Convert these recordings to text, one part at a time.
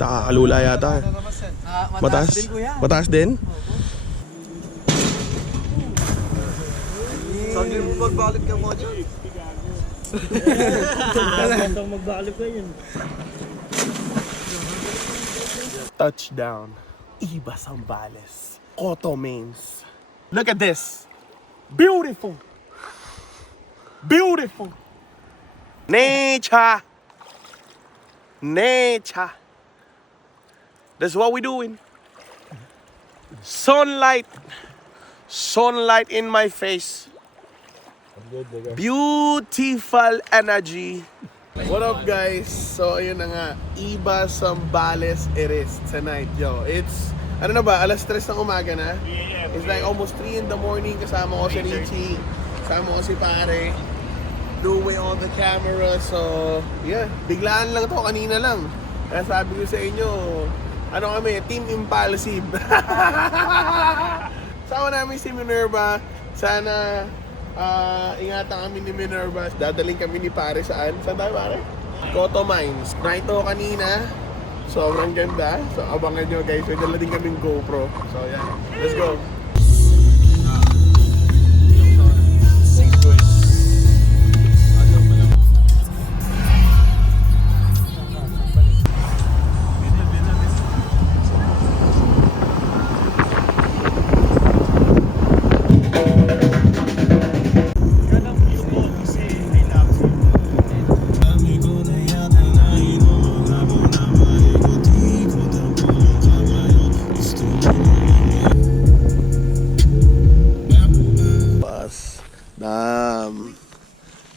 Nakakalula yata. Mataas? Mataas din? Sabi mo magbalik ka mo dyan. Magbalik ka yun. Touchdown. Iba Zambales. Cotomains. Look at this. Beautiful. Beautiful. Nature. Nature. That's what we're doing. Sunlight. Sunlight in my face. Beautiful energy. What up guys? So ayun na nga, Iba Zambales it is tonight, yo. It's, ano na ba, alas 3 ng umaga na? It's like almost 3 in the morning, kasama ko si Richie, kasama ko si pare, doing all the camera, so yeah, biglaan lang to, kanina lang. Kaya sabi ko sa inyo, ano kami, Team Impulsive. Sama namin si Minerva, sana ingatan kami ni Minerva. Dadaling kami ni pare saan? Saan tayo pare? Cotomines. Night to kanina. Sobrang ganda. So abangan nyo guys. May dala din kaming GoPro. So yan. Let's go.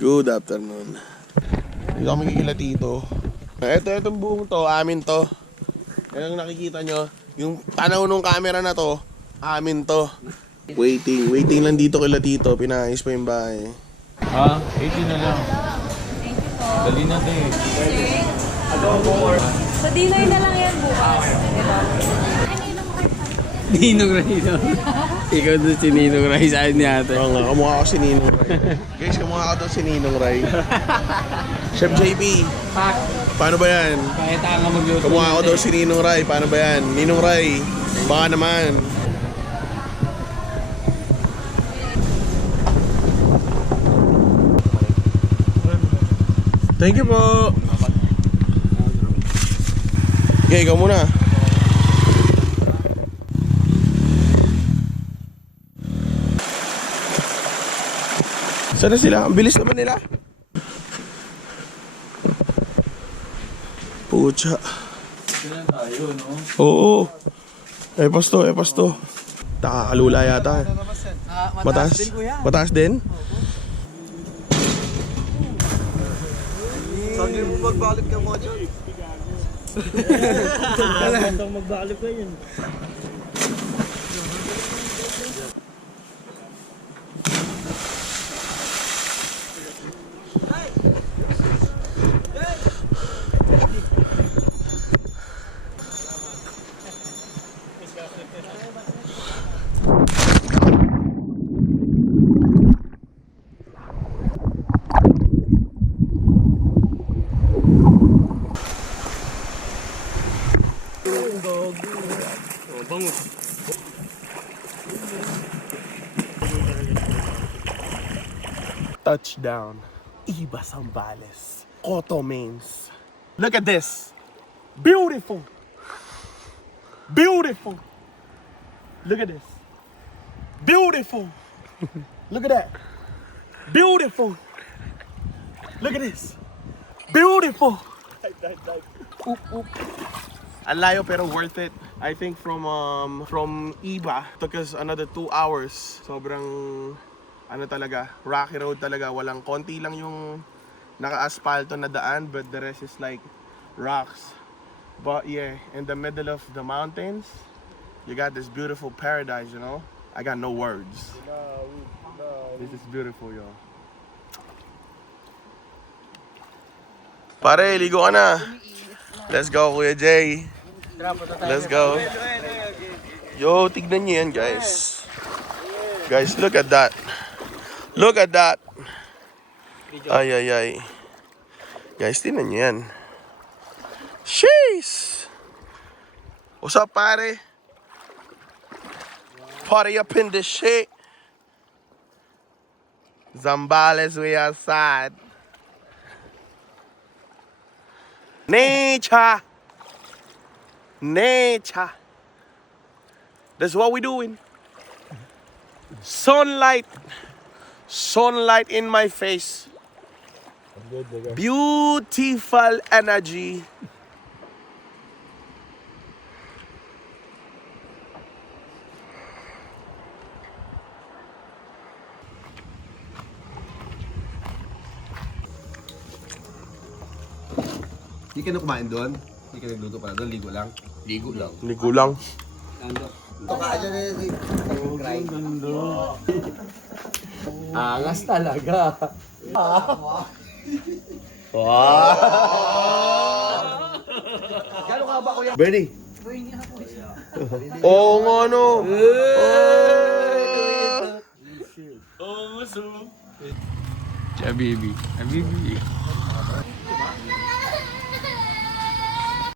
Good afternoon. Dito kami kikila Tito. Itong buong to, amin to. Yan ang nakikita nyo. Yung tanaw ng camera na to, amin to. Waiting lang dito kila Tito. Pinayos pa yung bahay. Ha? 80 na lang. Dali na din. So, dinner na lang yan bukas. Ninong Ray daw. Ikaw doon si Ninong Ray sa akin niya ate. Oo nga, kamukha ko si Ninong Ray. Guys, kamukha ko doon si Ninong Ray. Chef JP, paano ba yan? Kahit ang magluto. Kamukha ko doon si Ninong Ray, paano ba yan? Ninong Ray, baka naman. Thank you po. Okay, ikaw muna. Saan na sila? Ang bilis naman nila. Pucha. Kailan tayo, no? Oo. Pasto. Nakakalula yata. Mataas? Mataas din? Sabi mo magbalik ka mo dyan. Magbalik ka yun. Touchdown. Iba Zambales. Cotomains. Look at this. Beautiful. Beautiful. Look at this. Beautiful. Look at that. Beautiful. Look at this. Beautiful. Oop. Ang layo pero worth it. I think from Iba took us another 2 hours. Sobrang ano talaga, rocky road talaga. Walang konti lang yung naka-asphalto na daan, but the rest is like rocks. But yeah, in the middle of the mountains, you got this beautiful paradise, you know? I got no words. This is beautiful, yo. Pare, ligo ka na. Let's go, Kuya Jay. Let's go. Yo, tignan niyo yan, guys. Guys, look at that. Look at that. Ay. Guys, tignan niyo yan. Sheesh! What's up, party? Party up in this shit. Zambales, we outside. Nature. Nature. That's what we doing. Sunlight. Sunlight in my face. Beautiful energy. Hindi ka na kumain doon? Hindi ka nagluto pala doon? Ligo lang? Ligo lang. Ligo lang. Ito ka dyan eh. Angas talaga. Gano'n ka ba kuya? Bernie. Oo nga no. Habibi. Habibi.